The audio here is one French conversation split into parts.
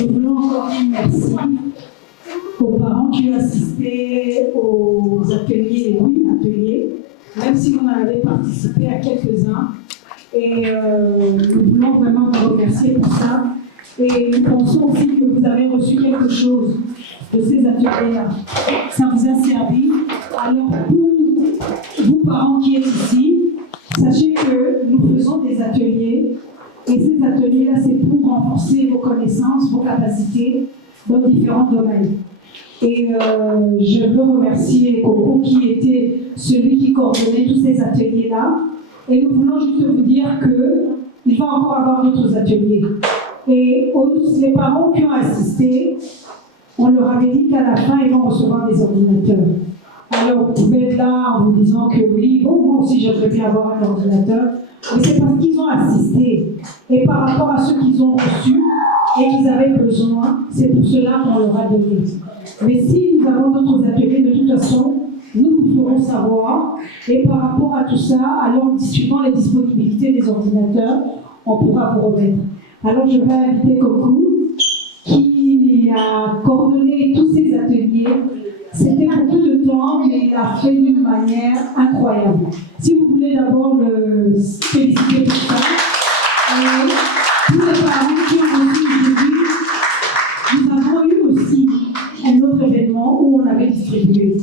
Nous voulons encore dire merci aux parents qui ont assisté aux ateliers, oui, ateliers, même si vous en avez participé à quelques-uns. Et nous voulons vraiment vous remercier pour ça. Et nous pensons aussi que vous avez reçu quelque chose de ces ateliers-là. Ça vous a servi. Alors, pour vous parents qui êtes ici, sachez que nous faisons des ateliers. Et ces ateliers-là, c'est pour renforcer vos connaissances, vos capacités dans différents domaines. Et je veux remercier Coco qui était celui qui coordonnait tous ces ateliers-là. Et nous voulons juste vous dire qu'il va encore avoir d'autres ateliers. Et les parents qui ont assisté, on leur avait dit qu'à la fin, ils vont recevoir des ordinateurs. Alors, vous pouvez être là en vous disant que oui, bon, moi aussi j'aimerais bien avoir un ordinateur. Mais c'est parce qu'ils ont assisté. Et par rapport à ceux qu'ils ont reçus et qu'ils avaient besoin, c'est pour cela qu'on leur a donné. Mais si nous avons d'autres ateliers, de toute façon, nous vous ferons savoir. Et par rapport à tout ça, alors suivant les disponibilités des ordinateurs, on pourra vous remettre. Alors je vais inviter Coco, qui a coordonné tous ces ateliers. C'était beaucoup de temps, mais il a fait d'une manière incroyable. Si vous voulez d'abord le féliciter pour ça, et tous les parents qui ont reçu aujourd'hui, nous avons eu aussi un autre événement où on avait distribué.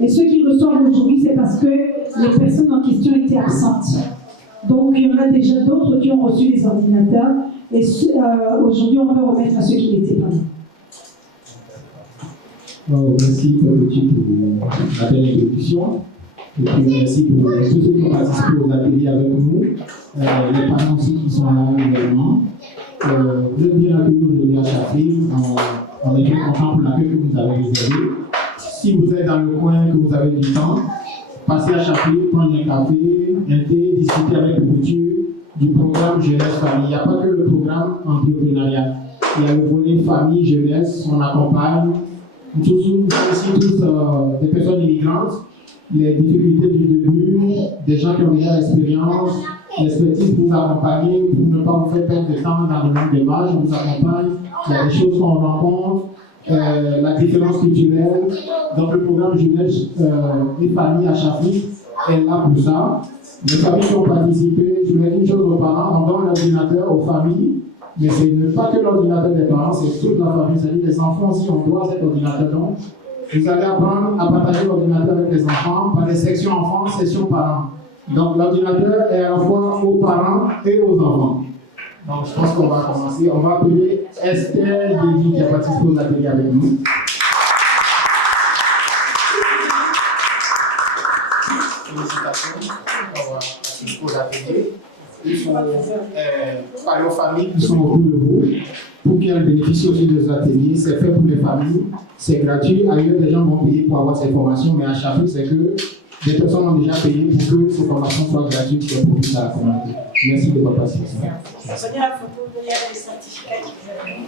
Et ceux qui reçoivent aujourd'hui, c'est parce que les personnes en question étaient absentes. Donc il y en a déjà d'autres qui ont reçu les ordinateurs, et aujourd'hui on peut remettre à ceux qui n'étaient pas là. Merci pour la belle introduction. Et puis merci pour tous ceux qui ont participé aux ateliers avec nous. Les parents aussi qui sont là également. Vous êtes bien accueillis aujourd'hui à Chafrique. On est bien content pour l'accueil que vous avez réservé. Si vous êtes dans le coin, que vous avez du temps, passez à Chafrique, prendre un café, un thé, discuter avec le futur du programme Jeunesse Famille. Il n'y a pas que le programme entrepreneuriat. Il y a le volet famille, jeunesse, on accompagne. Nous sommes ici tous des personnes immigrantes, les difficultés du début, des gens qui ont déjà l'expérience, l'expertise pour vous accompagner, pour ne pas vous faire perdre de temps dans le même démarche, on vous accompagne, il y a des choses qu'on rencontre, la différence culturelle. Donc le programme Jeunesse et Famille à Chafrique est là pour ça. Les familles qui ont participé, je voulais dire une chose aux parents, on donne l'ordinateur aux familles. Mais ce n'est pas que l'ordinateur des parents, c'est toute la famille, c'est-à-dire les enfants aussi ont droit à cet ordinateur. Donc, vous allez apprendre à partager l'ordinateur avec les enfants par les sections enfants, sections parents. Donc, l'ordinateur est à la fois aux parents et aux enfants. Donc, je pense qu'on va commencer. On va appeler Estelle Dédi qui a participé aux ateliers avec nous. Félicitations d'avoir participé aux ateliers. Il faut parler aux familles qui sont autour de vous pour qu'elles bénéficient aussi des ateliers. C'est fait pour les familles, c'est gratuit. Ailleurs, les gens vont payer pour avoir ces formations, mais à Chafrique, c'est que des personnes ont déjà payé pour que ces formations soient gratuites et profitent à la communauté. Merci de votre participation. Prenez la photo, il y a le certificat qui vous a donné.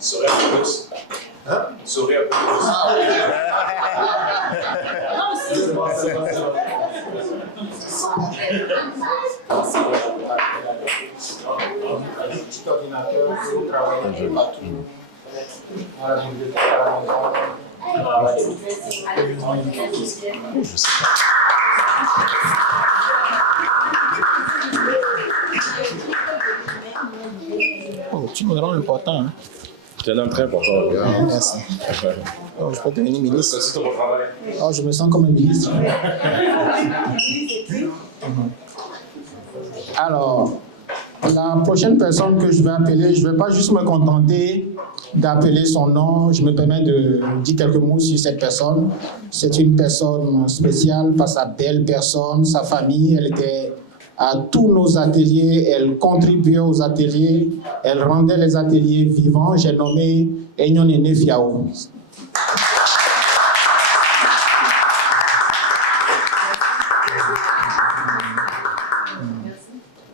Sourire un peu plus. Hein? Sourire un peu plus. C'est bon. Un petit ordinateur pour travailler partout. À la bibliothèque, à la maison. Je sais pas. Oh, tu me rends important. Hein? C'est un homme très important. Merci. Oh, je peux devenir ministre. C'est ton travail. Oh, je me sens comme un ministre. Alors, la prochaine personne que je vais appeler, je ne vais pas juste me contenter d'appeler son nom. Je me permets de dire quelques mots sur cette personne. C'est une personne spéciale par sa belle personne, sa famille. Elle était à tous nos ateliers, elle contribuait aux ateliers, elle rendait les ateliers vivants. J'ai nommé Enyonene Fiao.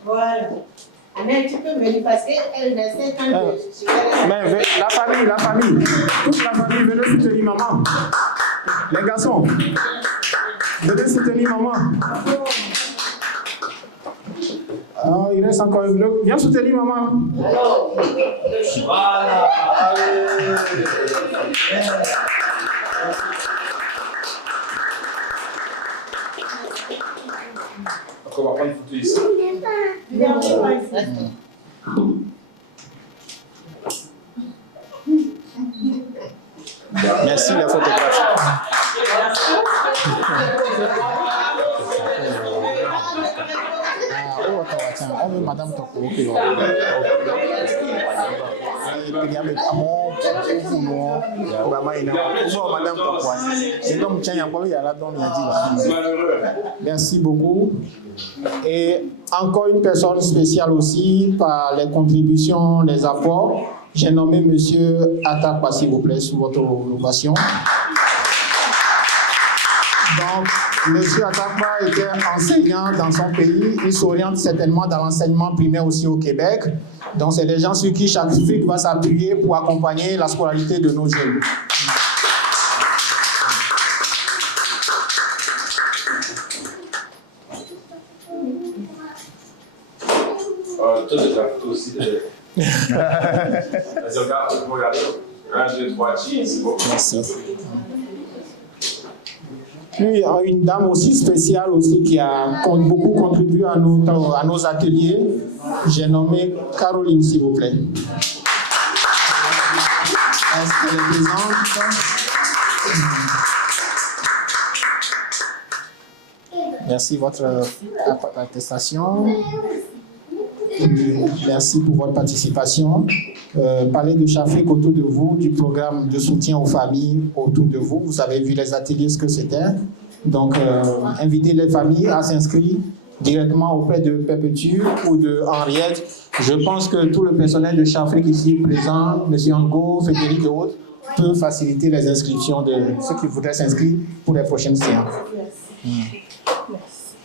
Voilà. Mais tu peux venir parce qu'elle essaie quand Mais la famille, toute la famille, venez soutenir maman. Les garçons, venez soutenir maman. Oh, il reste encore un bloc. Viens soutenir maman. Voilà. On va prendre une photo ici. Merci les photographes. On veut Madame Toko. Merci beaucoup. Et encore une personne spéciale aussi par les contributions, les apports. J'ai nommé Monsieur Atakwa, s'il vous plaît, sous votre ovation. Donc, Monsieur Atakwa était enseignant dans son pays. Il s'oriente certainement dans l'enseignement primaire aussi au Québec. Donc, c'est des gens sur qui chaque Afrique va s'appuyer pour accompagner la scolarité de nos jeunes. Toi, j'ai la photo aussi. Vas-y, regarde. 1, 2, 3, cheese. Merci. Puis, il y a une dame aussi spéciale aussi qui a beaucoup contribué à nos ateliers. J'ai nommé Caroline, s'il vous plaît. Est-ce qu'elle est présente? Merci de votre attestation. Merci pour votre participation. Parlez de Chafrique autour de vous, du programme de soutien aux familles autour de vous. Vous avez vu les ateliers, ce que c'était. Donc, invitez les familles à s'inscrire directement auprès de Perpétue ou de Henriette. Je pense que tout le personnel de Chafrique ici présent, M. Ango, Frédéric et autres, peut faciliter les inscriptions de ceux qui voudraient s'inscrire pour les prochaines séances. Merci.